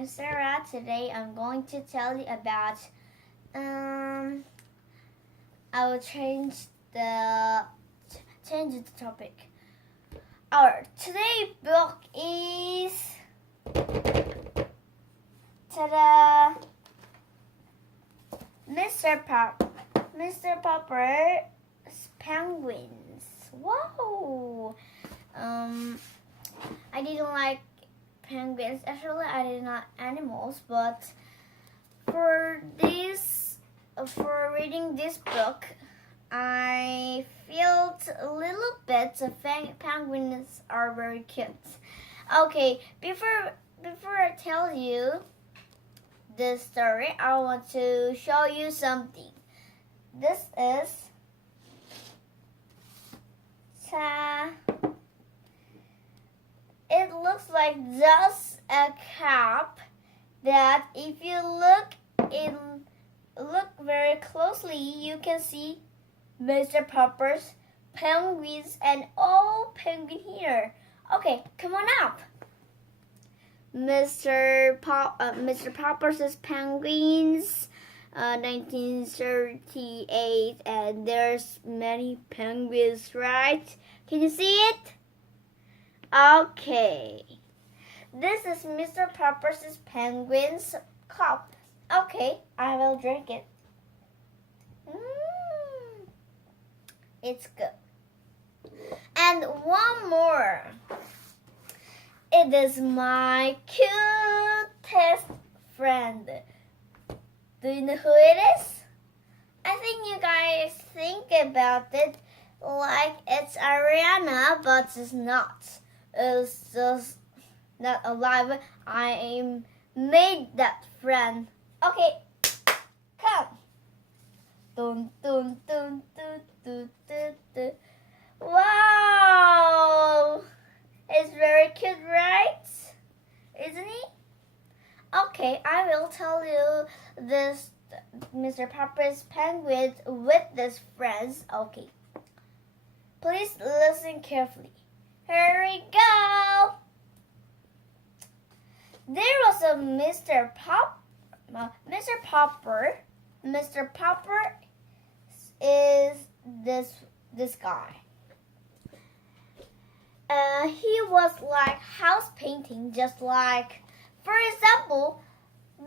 I'm Sarah. Today I'm going to tell you about I will change the topic. Our today book is ta-da! Mr.Popper's Penguins. Wow! I didn't like penguins. Actually, I didn't like animals, but for reading this book, I felt a little bit the penguins are very cute. Okay, before I tell you this story, I want to show you something. This is it looks like just a cap that if you look very closely, you can see Mr. Popper's penguins and all penguin here. Okay, come on up. Mr. Popper's penguins, 1938, and there's many penguins, right? Can you see it? Okay. This is Mr. Popper's penguins cup. Okay, I will drink it. It's good. And one more. It is my cutest friend. Do you know who it is? I think you guys think about it like it's Ariana, but it's not. It's just not alive. I made that friend. Okay, come. Dun, dun, dun, dun, dun, dun, dun. Wow! It's very cute, right? Isn't he? Okay, I will tell you this Mr. Popper's penguin with his friends. Okay. Please listen carefully. Here we go. There was a Mr. Popper. Mr. Popper is this guy. He was like house painting, just like, for example,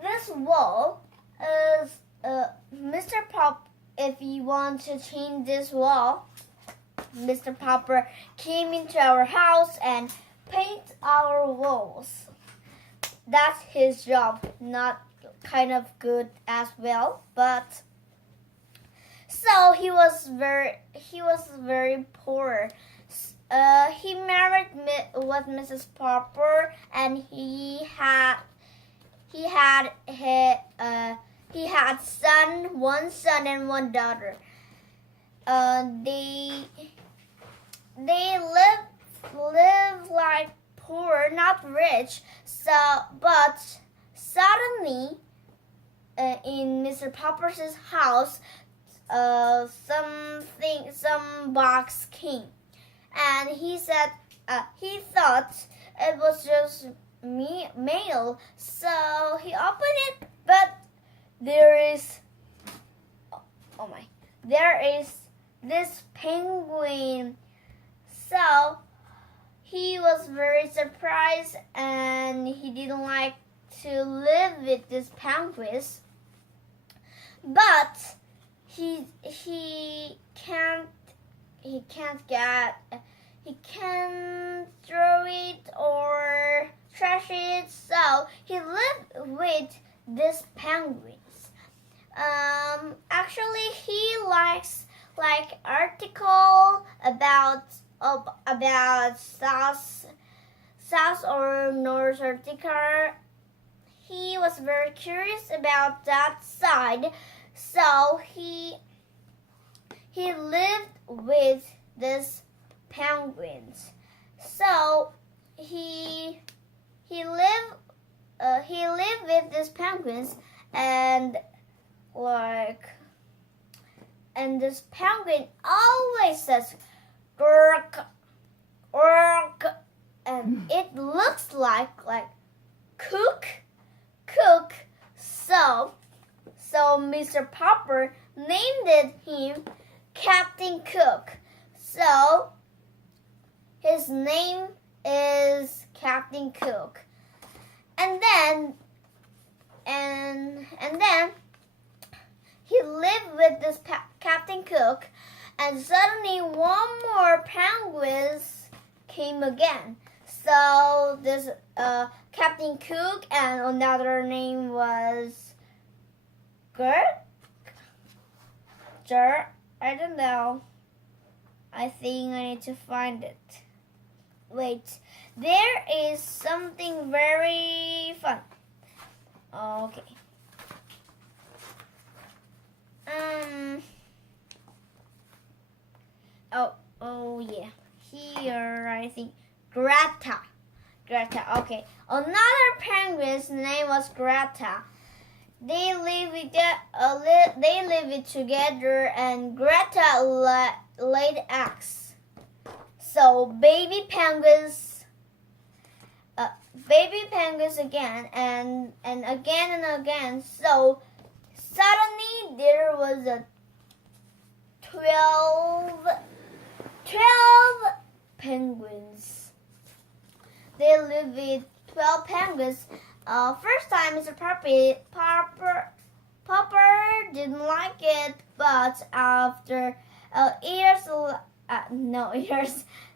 this wall is Mr. Pop. If you want to change this wall, Mr. Popper came into our house and paint our walls. That's his job. Not kind of good as well, but so he was very poor. He married with Mrs. Popper, and he had one son and one daughter. They live like poor, not rich. But suddenly, in Mr. Popper's house, some box came, and he said he thought it was just mail. So he opened it, but there is this penguin. So he was very surprised, and he didn't like to live with this penguins. But he can't throw it or trash it. So he lived with these penguins. Actually, he likes like article about South or North Antarctica. He was very curious about that side, so he lived with these penguins. So he lived with these penguins, and this penguin always says "grk, grk," and it looks like cook, Cook. So Mr. Popper named him Captain Cook. So his name is Captain Cook. And then he lived with this Captain Cook, and suddenly one more penguins came again. So this Captain Cook and another name was Gert. I don't know. I think I need to find it. Wait, there is something very fun. Okay. Oh yeah. Here I think Greta. Okay. Another penguin's name was Greta. They lived together, and Greta laid eggs. So baby penguins again and again and again. So suddenly there was a 12 penguins. They lived with 12 penguins. First time Mr. Popper didn't like it, but after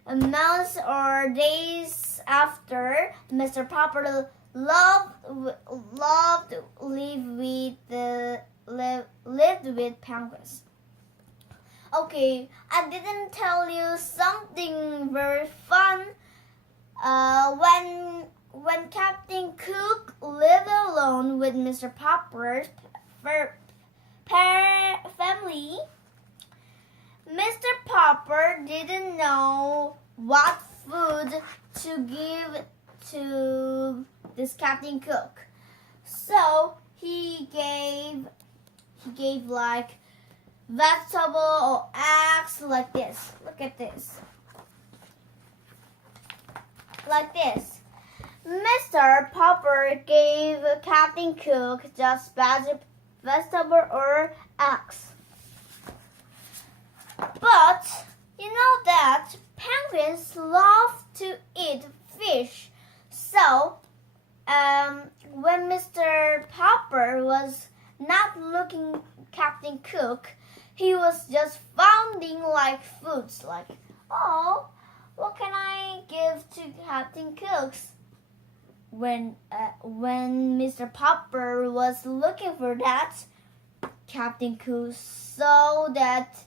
months or days after, Mr. Popper lived with penguins. Okay, I didn't tell you something very fun. When Captain Cook lived alone with Mr. Popper's family, Mr. Popper didn't know what food to give to this Captain Cook. So he gave like vegetable or eggs like this. Look at this. Like this. Mr. Popper gave Captain Cook just vegetable or eggs. But you know that penguins love to eat fish. So when Mr. Popper was not looking at Captain Cook, he was just finding like foods like, oh, what can I give to Captain Cook's? When Mr. Popper was looking for that, Captain Cook saw that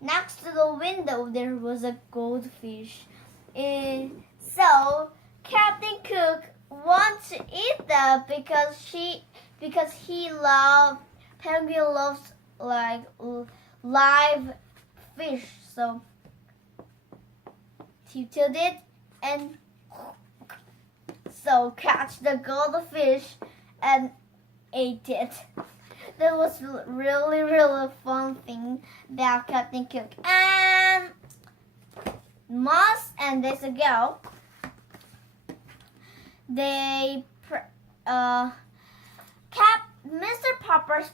next to the window there was a goldfish. So Captain Cook wants to eat that because penguin loves like live fish. So he took it and so catch the goldfish and ate it. That was really fun thing about Captain Cook. And months and days ago, Mr. Popper's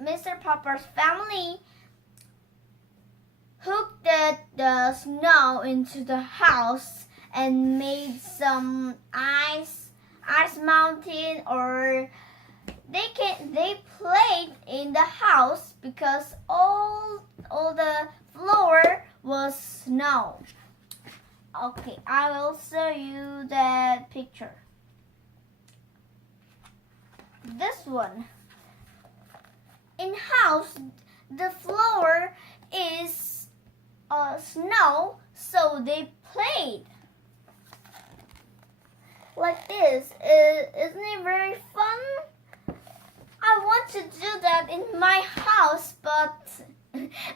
Mr. Popper's family hooked the snow into the house and made some ice mountain, or they played in the house because all the floor was snow. Okay, I will show you that picture. This one. In house, the floor is snow, so they played like this. Isn't it very fun? I want to do that in my house, but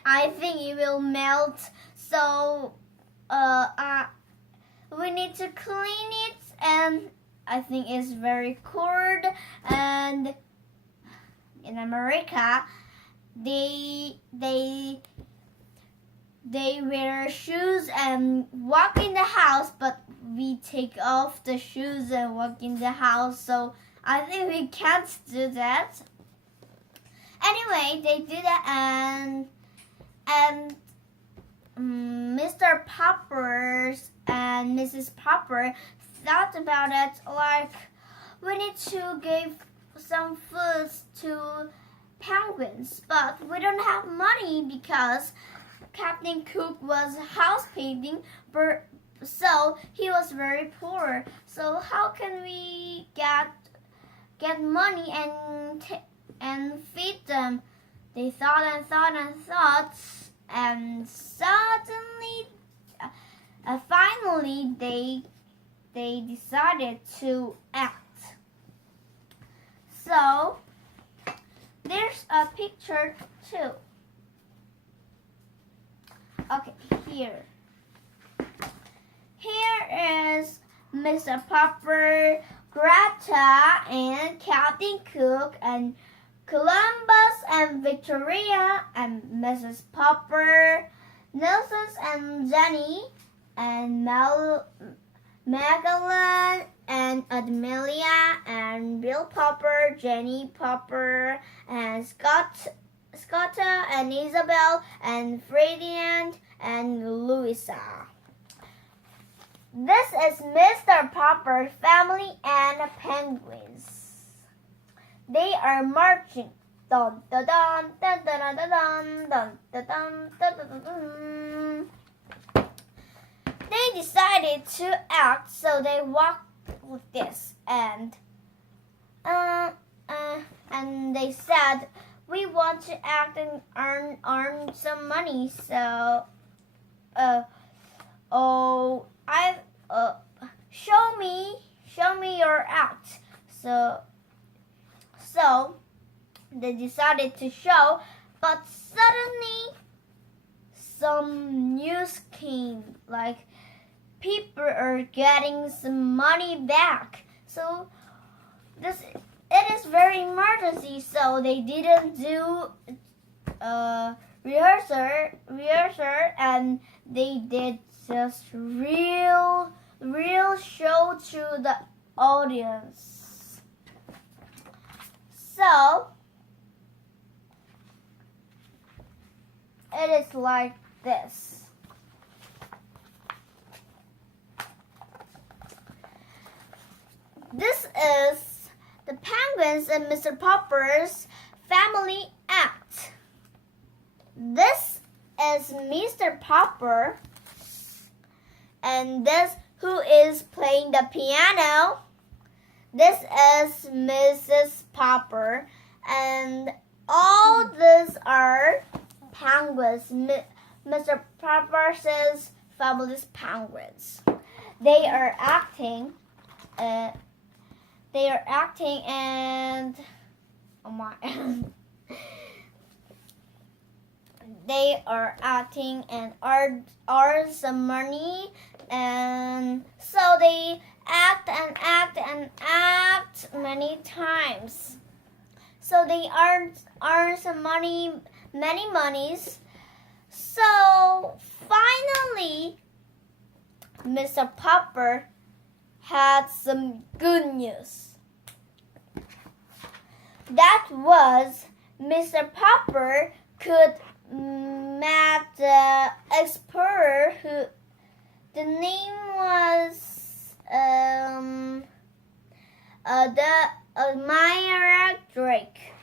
I think it will melt. So we need to clean it, and I think it's very cold. And in America, they they wear shoes and walk in the house, but we take off the shoes and walk in the house, so I think we can't do that. Anyway, they do that, and Mr. Poppers and Mrs. Popper thought about it, like, we need to give some food to penguins, but we don't have money because Captain Cook was house painting, so he was very poor. So how can we get money and feed them? They thought and thought and thought, and suddenly, finally, they decided to act. So there's a picture too. Okay, here is Mr. Popper, Greta, and Captain Cook, and Columbus, and Victoria, and Mrs. Popper, Nelson, and Jenny, and Magdalene, and Amelia, and Bill Popper, Jenny Popper, and Scotta, and Isabel, and Ferdinand, and Louisa. This is Mr. Popper's family and penguins. They are marching. Dun, dun, dun, dun, dun, dun, dun, dun, dun, dun, dun, dun, dun. They decided to act, so they walked like this, and they said, we want to act and earn some money. So, show me your act. So they decided to show, but suddenly some news came, like people are getting some money back. So it is very emergency, so they didn't do rehearsal, and they did just real show to the audience. So it is like this. This is the penguins and Mr. Popper's family act. This is Mr. Popper, and this who is playing the piano. This is Mrs. Popper, and all these are penguins. Mr. Popper's fabulous penguins. They are acting. And oh my. They are acting and earn some money, and so they act many times. So they earn some money, many monies. So finally, Mr. Popper had some good news. That was Mr. Popper could met the explorer who the name was the Meyer Drake.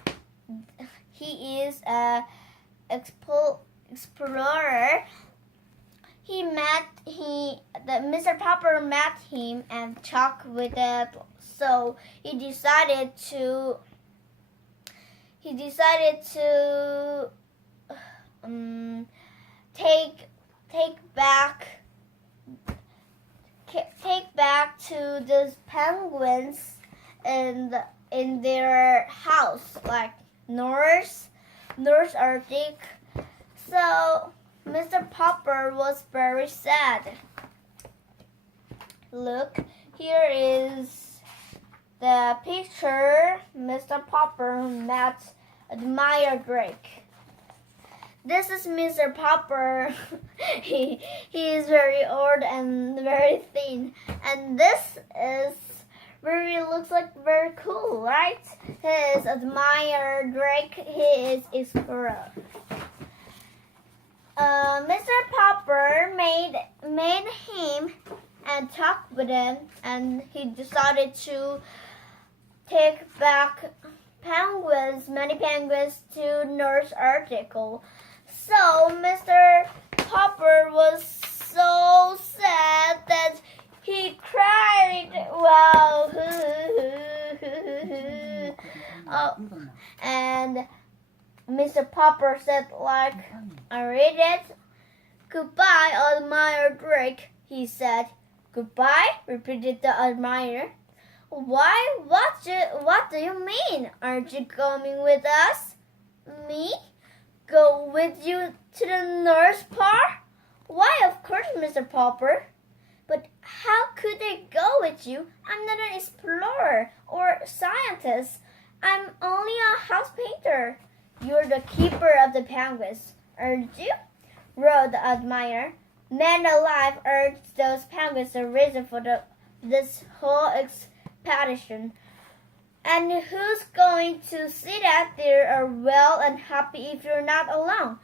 He is a explorer. Mr. Popper met him and talked with it. So he decided to take back to those penguins in their house, like North Arctic. So Mr. Popper was very sad. Look, here is the picture Mr. Popper met Admire Drake. This is Mr. Popper. he is very old and very thin, and this is really looks like very cool, right? His admirer Drake, he is explorer. Mr. Popper made him and talked with him, and he decided to take back many penguins to Nurse Article. So Mr. Popper was so sad that he cried. Wow. Oh, and Mr. Popper said, like, I read it. Goodbye, admirer Drake, he said. Goodbye, repeated the admirer. Why? What do you mean? Aren't you coming with us? Me? Go with you to the nurse part? Why, of course, Mr. Popper. But how could I go with you? I'm not an explorer or scientist. I'm only a house painter. You're the keeper of the penguins, aren't you? Wrote the admirer. Man alive, aren't those penguins the reason for this whole expedition? And who's going to see that they are well and happy if you're not alone?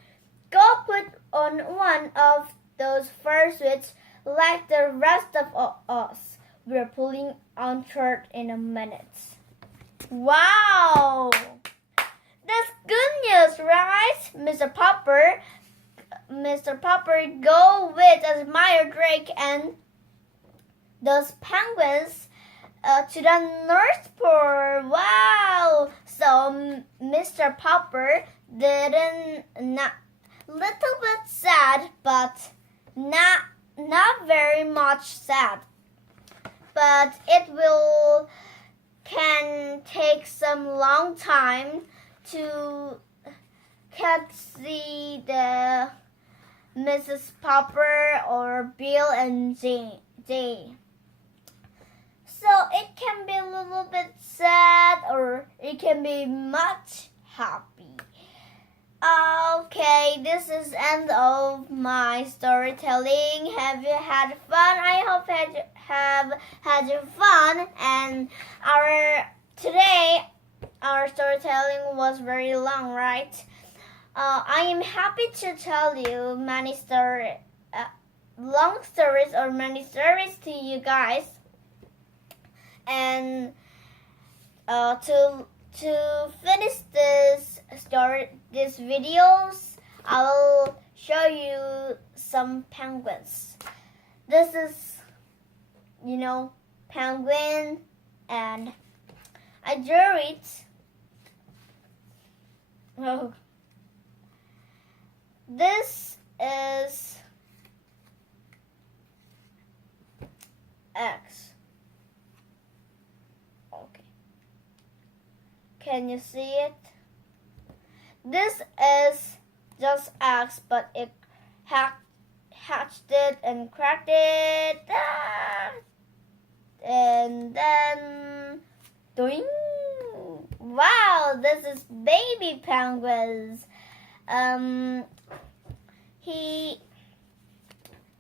Go put on one of those fur suits like the rest of us. We're pulling on short in a minute. Wow! That's good news, right? Mr. Popper go with admirer Drake and those penguins to the North Pole. Wow! So Mr. Popper not little bit sad, but not very much sad. But it can take some long time to catch the Mrs. Popper or Bill and Jay. So it can be a little bit sad or it can be much happy. Okay, this is end of my storytelling. Have you had fun? I hope you have had fun. And today our storytelling was very long, right? I am happy to tell you many long stories or many stories to you guys. And to finish this videos, I'll show you some penguins. This is, penguin, and I drew it. Oh. This is X. Okay. Can you see it? This is just X, but it hatched it and cracked it. And then, doing. Wow, this is baby penguins.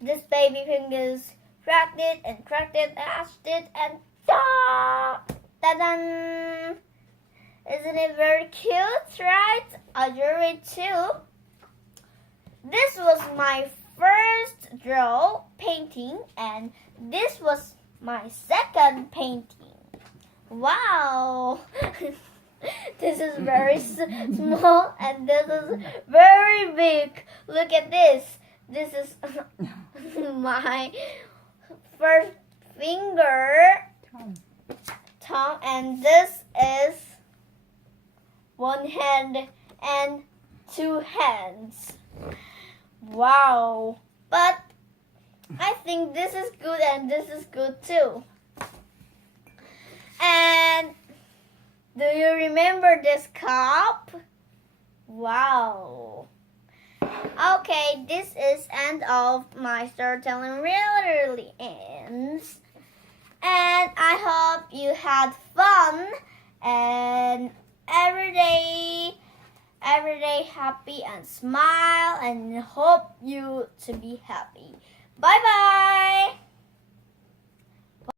This baby penguins cracked it, hatched it, and ta-da! Isn't it very cute, right? I drew it too. This was my first painting, and this was my second painting. Wow! This is very small, and this is very big. Look at this. This is my first finger, tongue, and this is one hand and two hands. Wow. But I think this is good and this is good too. And do you remember this cup? Wow. Okay, this is end of my storytelling. Really ends. And I hope you had fun. And every day every day happy and smile and hope you to be happy. Bye bye.